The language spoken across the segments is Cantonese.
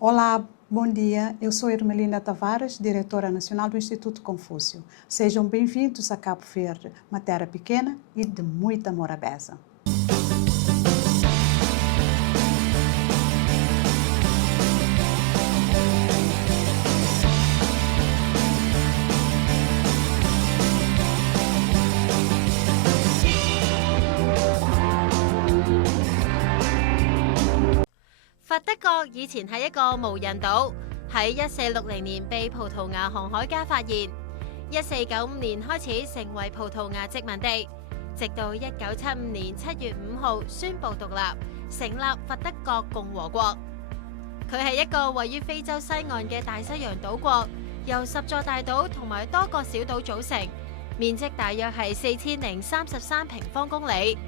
Olá, bom dia. Eu sou Ermelinda Tavares, diretora nacional do Instituto Confúcio. Sejam bem-vindos a Cabo Verde, uma terra pequena e de muita morabeza.佛得角以前係一個無人島，喺1460年被葡萄牙航海家發現，1495年開始成為葡萄牙殖民地，直到1975年7月5號宣布獨立，成立佛得角共和國。佢係一個位於非洲西岸嘅大西洋島國，由10座大島同埋多個小島組成，面積大約係4033平方公里，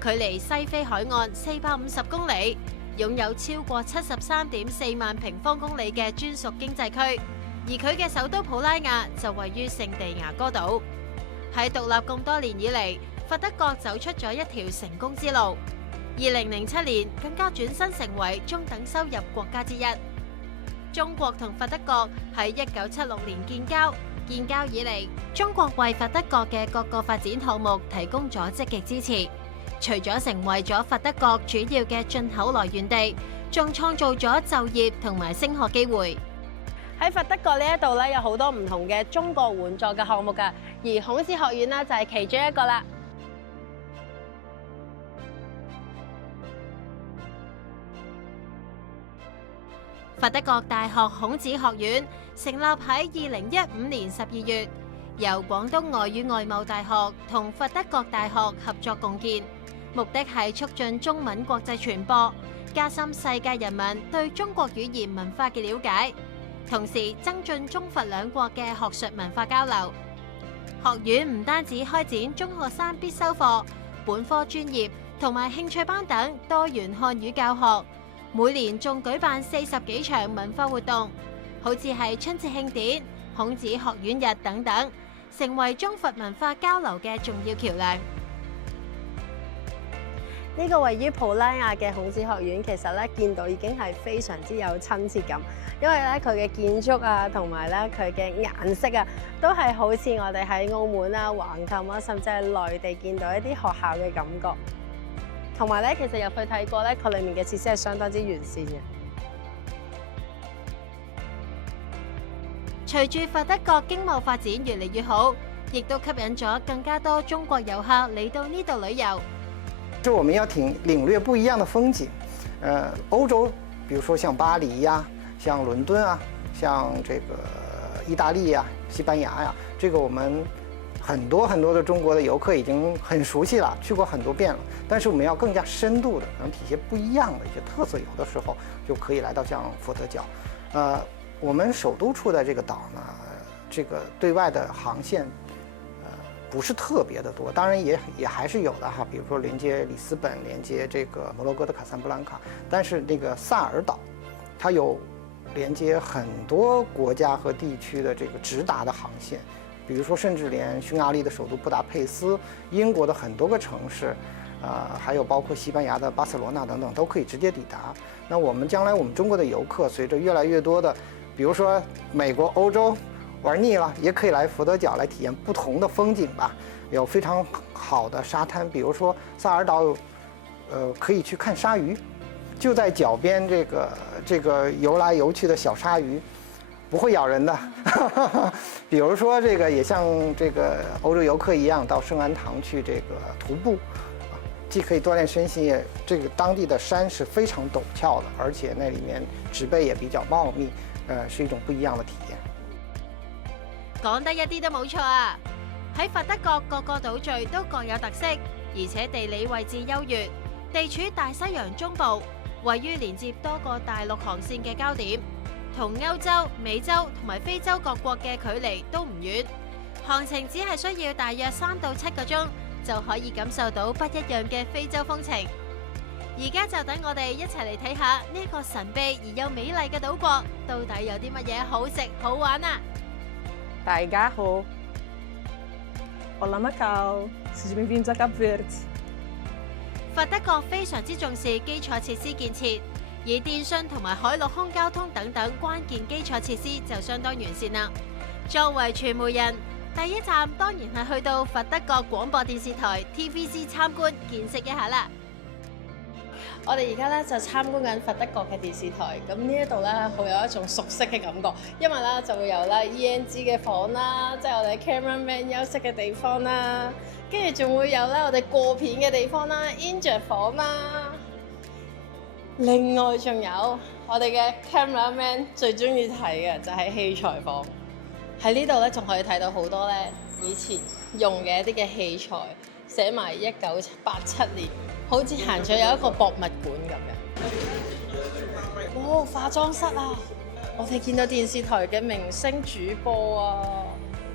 距離西非海岸450公里。擁有超過73.4萬平方公里嘅專屬經濟區，而佢嘅首都普拉雅就位於聖地牙哥島。喺獨立咁多年以嚟，佛得角走出咗一條成功之路。2007年更加轉身成為中等收入國家之一。中國同佛得角喺1976年建交以嚟，中國為佛得角嘅各個發展項目提供咗積極支持。除咗成為咗佛得角主要嘅進口來源地，仲創造咗就業同埋升學機會。喺佛得角呢一度咧，有好多唔同嘅中國援助嘅項目㗎，而孔子學院呢就係其中一個啦。佛得角大學孔子學院成立喺2015年12月，由廣東外語外貿大學同佛得角大學合作共建。目的係促進中文國際傳播，加深世界人民對中國語言文化嘅了解，同時增進中佛兩國嘅學術文化交流。學院唔單止開展中學生必修課、本科專業同埋興趣班等多元漢語教學，每年仲舉辦40幾場文化活動，好似係春節慶典、孔子學院日等等，成為中佛文化交流嘅重要橋樑。呢個位於普拉雅嘅孔子學院，其實咧見到已經係非常之有親切感，因為咧佢嘅建築啊，同埋咧佢嘅顏色啊，都係好似我哋喺澳門啊、橫琴啊，甚至係內地見到一啲學校嘅感覺。同埋咧，其實入去睇過咧，佢裡面嘅設施係相當之完善嘅。隨住佛得角經貿發展越嚟越好，亦都吸引咗更加多中國遊客嚟到呢度旅遊。是我們要領略不一樣的風景，歐洲，比如說像巴黎呀、像倫敦啊、像這個意大利呀、西班牙呀，這個我們很多的中國的遊客已經很熟悉了，去過很多遍了。但是我們要更加深度的，能體現不一樣的一些特色，有的時候就可以來到像佛得角。我們首都處的這個島呢，這個對外的航線。不是特別的多，當然也還是有的哈，比如說連接里斯本、連接這個摩洛哥的卡薩布蘭卡，但是那個薩爾島，它有連接很多國家和地區的這個直達的航線，比如說甚至連匈牙利的首都布達佩斯、英國的很多個城市，還有包括西班牙的巴塞羅那等等，都可以直接抵達。那我們將來我們中國的遊客隨着越來越多的，比如說美國、歐洲。玩膩了，也可以來佛得角來體驗不同的風景吧。有非常好的沙灘，比如說薩爾島，可以去看鯊魚，就在角邊這個游來游去的小鯊魚，不會咬人的。比如說這個也像這個歐洲遊客一樣到聖安堂去這個徒步，既可以鍛鍊身心，也這個當地的山是非常陡峭的，而且那裡面植被也比較茂密，是一種不一樣的體驗。講得一啲都冇錯啊！喺佛得角各個島嶼都各有特色，而且地理位置優越，地處大西洋中部，位於連接多個大陸航線嘅交點，同歐洲、美洲同埋非洲各國嘅距離都唔遠，航程只係需要大約3到7個鐘就可以感受到不一樣嘅非洲風情。而家就等我哋一齊嚟睇下呢個神秘而又美麗嘅島國，到底有啲乜嘢好食好玩啊！大家好，Olá Macau, sejam bem-vindos a Cabo Verde。佛得角非常之重視基礎設施建設，而電訊同埋海陸空交通等等關鍵基礎設施就相當完善啦。作為傳媒人，第一站當然係去到佛德角廣播電視台 TVC 參觀見識一下啦。我哋而家咧就參觀緊佛德角嘅電視台，咁呢一度咧好有一種熟悉嘅感覺，因為咧就會有啦 ENG 嘅房啦，即係我哋 cameraman 休息嘅地方啦，跟住仲會有咧我哋過片嘅地方啦 ，Inject 房啦。另外仲有我哋嘅 cameraman 最中意睇嘅就係器材房，喺呢度咧仲可以睇到好多咧以前用嘅一啲嘅器材，寫埋1987年。好似行咗有一個博物館咁樣。哦，化妝室啊！我哋見到電視台嘅明星主播啊。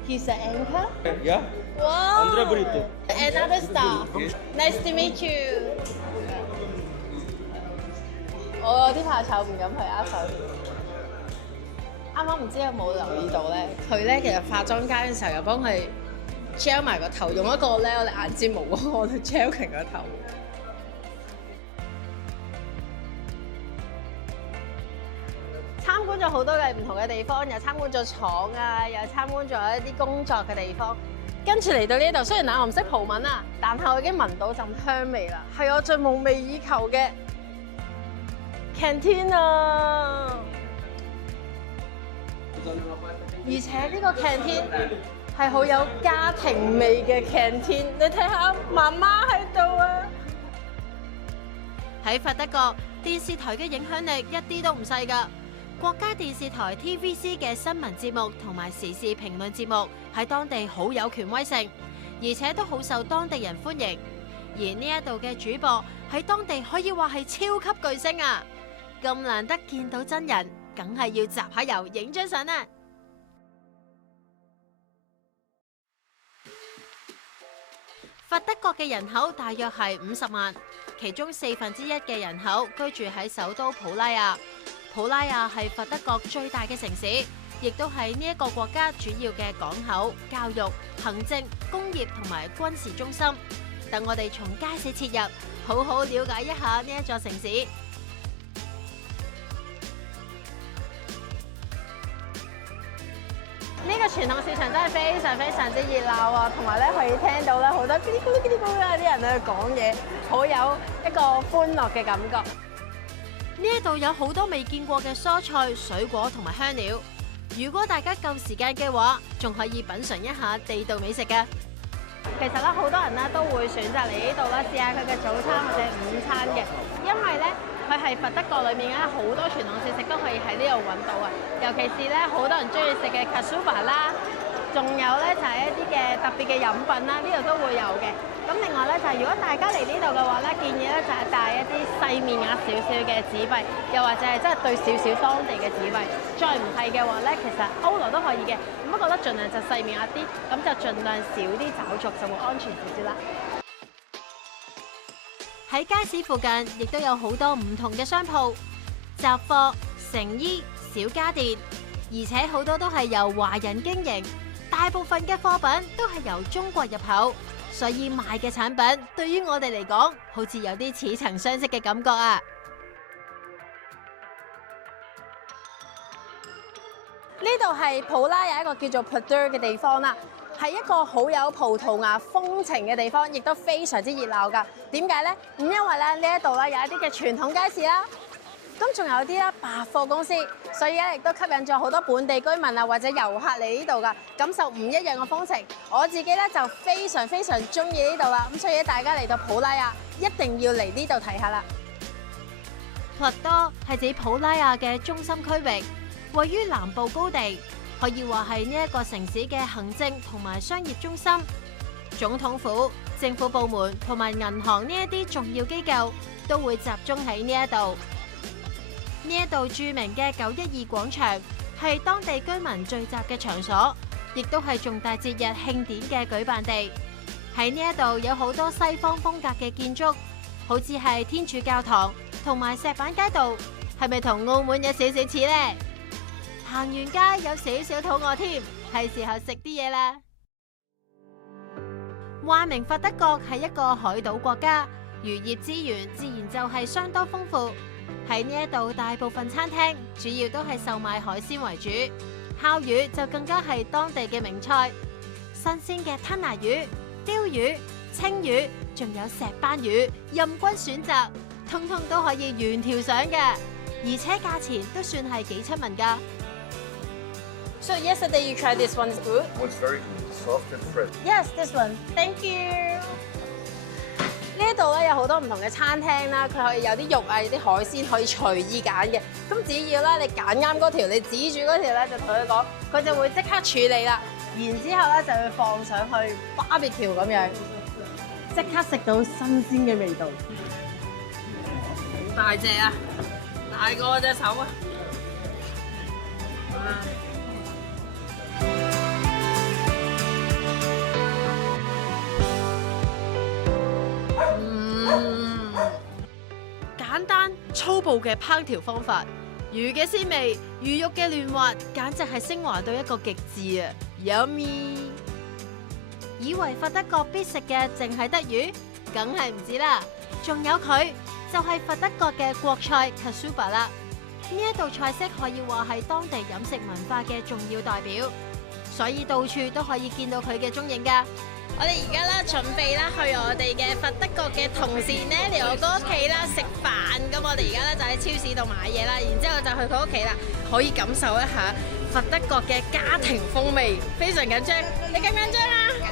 He's an anchor? Yeah. Wow! Andrea Brito. Another star. Nice to meet you. 我有啲怕醜，唔敢去握手。啱啱唔知有冇留意到咧，佢咧其實化妝間嘅時候又幫佢 gel 埋個頭，用一個咧我哋眼睫毛嗰個去 gel 佢個頭。參觀咗好多嘅唔同嘅地方，又參觀咗廠啊，又參觀咗一啲工作嘅地方。跟住嚟到呢度，雖然我唔識葡文啊，但係我已經聞到陣香味啦，係我最夢寐以求嘅 canteen 啊！而且呢個 canteen 係好有家庭味嘅 canteen， 你睇下媽媽喺度啊！喺佛德角，電視台嘅影響力一啲都唔細㗎。國家電視台 TVC 嘅新聞節目同埋時事評論節目喺當地好有權威性，而且都好受當地人歡迎。而呢一度嘅主播喺當地可以話係超級巨星啊！咁難得見到真人，梗係要集下郵影張相啊！佛德角嘅人口大約係50萬，其中1/4嘅人口居住喺首都普拉亞。普拉亞係佛德角最大嘅城市，亦都係呢一個國家主要嘅港口、教育、行政、工業同埋軍事中心。等我哋從街市切入，好好了解一下呢一座城市。呢個傳統市場真係非常非常之熱鬧啊，同埋咧可以聽到咧好多嘰哩咕嚕嘰哩咕嚕啊啲人喺度講嘢，好有一個歡樂嘅感覺。呢一度有好多未見過嘅蔬菜、水果同埋香料。如果大家夠時間嘅話，仲可以品嚐一下地道美食㗎。其實咧，好多人咧都會選擇嚟呢度啦，試下佢嘅早餐或者午餐嘅，因為咧佢係佛德角裏面咧好多傳統小食都可以喺呢度揾到啊。尤其是咧好多人中意食嘅 cassouba 啦，仲有咧就係一啲嘅特別嘅飲品啦，呢度都會有嘅。咁另外咧就係如果大家嚟呢度嘅話咧，建議咧就係帶一啲細面額少少嘅紙幣，又或者係真係對少少當地嘅紙幣。再唔係嘅話咧，其實歐羅都可以嘅，不過咧盡量就細面額啲，咁就盡量少啲找續，就會安全少少啦。喺街市附近亦都有好多唔同嘅商鋪、雜貨、成衣、小家電，而且好多都係由華人經營，大部分嘅貨品都係由中國入口。所以賣嘅產品對於我哋嚟講，好似有啲似曾相識嘅感覺啊！呢度係普拉有一個叫做 Pader 嘅地方啦，係一個好有葡萄牙風情嘅地方，亦都非常之熱鬧㗎。點解呢？咁因為咧呢一度咧有一啲嘅傳統街市啦。咁仲有啲咧百貨公司，所以咧亦都吸引咗好多本地居民啊或者遊客嚟呢度噶，感受唔一樣嘅風情。我自己咧就非常非常中意呢度啦，咁所以大家嚟到普拉亞一定要嚟呢度睇下啦。佛多係指普拉亞嘅中心區域，位於南部高地，可以話係呢一個城市嘅行政同埋商業中心。總統府、政府部門同埋銀行呢一啲重要機構都會集中喺呢一度。呢一度著名嘅912廣場係當地居民聚集嘅場所，亦都係重大節日慶典嘅舉辦地。喺呢一度有好多西方風格嘅建築，好似係天主教堂同埋石板街道，係咪同澳門有少少似呢？行完街有少少肚餓添，係時候食啲嘢啦。話明佛德角係一個海島國家，漁業資源自然就係相當豐富。喺呢一度大部分餐廳主要都係售賣海鮮為主，烤魚就更加係當地嘅名菜。新鮮嘅吞拿魚、鯛魚、青魚，仲有石斑魚，任君選擇，通通都可以原條上嘅，而且價錢都算係幾親民㗎。So yesterday you tried this one is good? Oh, it's very good, soft and fresh. Yes, this one. Thank you. 呢一度咧有好多唔同嘅餐廳啦，佢可以有啲肉啊，有啲海鮮可以隨意揀嘅。咁只要咧你揀啱嗰條，你指住嗰條咧就同佢講，佢就會即刻處理啦。然之後咧就會放上去 barbecue 咁樣，即刻食到新鮮嘅味道。好大隻啊！大過我隻手啊！簡單粗暴嘅烹調方法，魚嘅鮮味、魚肉嘅嫩滑，簡直係升華到一個極致啊 ！Yummy！ 以為佛得角必食嘅淨係得魚，梗係唔止啦，仲有佢就係佛得角嘅國菜 Kasuba 啦。呢一道菜式可以話係當地飲食文化嘅重要代表，所以到處都可以見到佢嘅蹤影㗎。我哋而家啦準備啦去我哋嘅佛得角嘅同事呢嚟我哥屋企啦食飯，咁我哋而家咧就喺超市度買嘢啦，然之後就去佢屋企啦，可以感受一下佛得角嘅家庭風味，非常緊張。你緊唔緊張啊？緊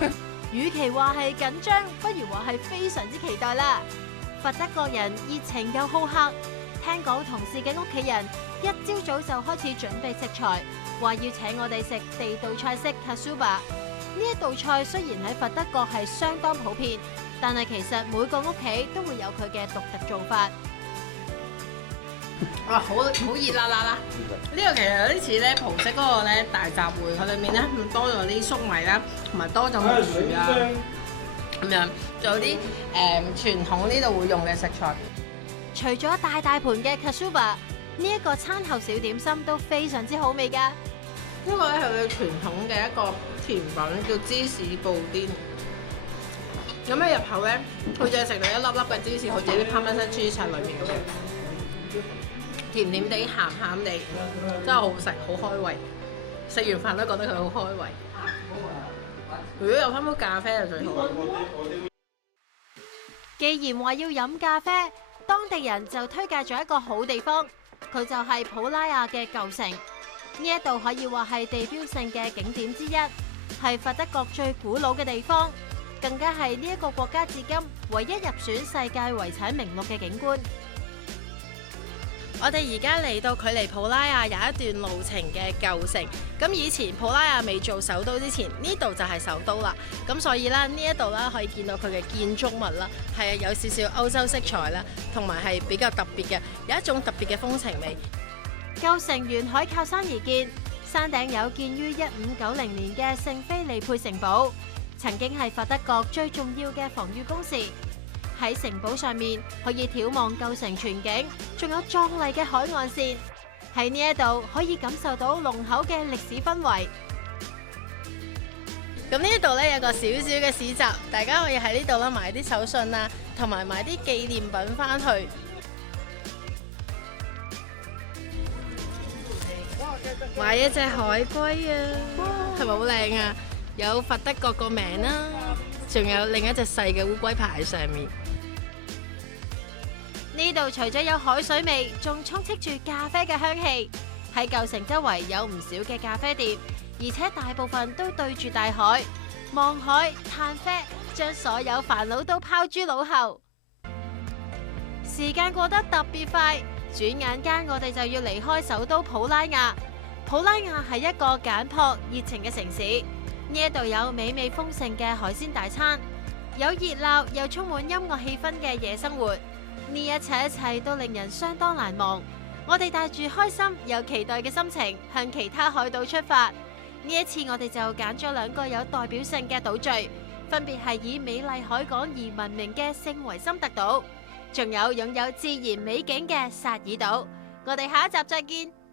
張。與其話係緊張，不如話係非常之期待啦。佛得角人熱情又好客，聽講同事嘅屋企人一朝早就開始準備食材，話要請我哋食地道菜式 Kasuba。呢一道菜雖然喺佛得角係相當普遍，但係其實每個屋企都會有佢嘅獨特做法。哇，好熱辣辣啦！呢個其實有啲似咧葡式嗰個咧大集會，佢裏面咧多咗啲粟米啦，同埋多咗木薯啊，咁樣仲有啲傳統呢度會用嘅食材。除咗大大盤嘅 Kasuba， 呢一個餐後小點心都非常之好味㗎。呢個咧係佢傳統嘅一個甜品，叫芝士布甸。咁咧入口咧，佢就係食到一粒粒嘅芝士，好似啲 Parmesan cheese 喺裏面咁樣，甜甜地、鹹鹹地，真係好食，好開胃。食完飯都覺得佢好開胃。如果有翻杯咖啡就最好。既然話要飲咖啡，當地人就推介咗一個好地方，佢就係普拉亞嘅舊城。呢一度可以話係地標性嘅景點之一，係佛得角最古老嘅地方，更加係呢一個國家至今唯一入選世界遺產名錄嘅景觀。我哋而家嚟到距離普拉亞有一段路程嘅舊城，咁以前普拉亞未做首都之前，呢度就係首都啦。咁所以咧，呢一度咧可以見到佢嘅建築物啦，係有少少歐洲色彩啦，同埋係比較特別嘅，有一種特別嘅風情味。舊城沿海靠山而建，山頂有建於1590年嘅聖菲利佩城堡，曾經係佛得角最重要嘅防禦工事。喺城堡上面可以眺望舊城全景，仲有壯麗嘅海岸線。喺呢一度可以感受到濃厚嘅歷史氛圍。咁呢一度咧有個小小嘅市集，大家可以喺呢度啦買啲手信啊，同埋買啲紀念品翻去。買一隻海龜啊，係咪好靚啊？有佛得角個名啦，仲有另一隻細嘅烏龜爬喺上面。呢度除咗有海水味，仲充斥住咖啡嘅香氣。喺舊城周圍有唔少嘅咖啡店，而且大部分都對住大海，望海嘆啡，將所有煩惱都拋諸腦後。時間過得特別快，轉眼間我哋就要離開首都普拉亞。普拉亞係一個簡樸熱情嘅城市，呢一度有美味豐盛嘅海鮮大餐，有熱鬧又充滿音樂氣氛嘅夜生活。呢一切都令人相當難忘。我哋帶住開心又期待嘅心情向其他海島出發。呢一次我哋就揀咗2個有代表性嘅島嶼，分別係以美麗海港而聞名嘅聖維森特島，仲有擁有自然美景嘅薩爾島。我哋下一集再見。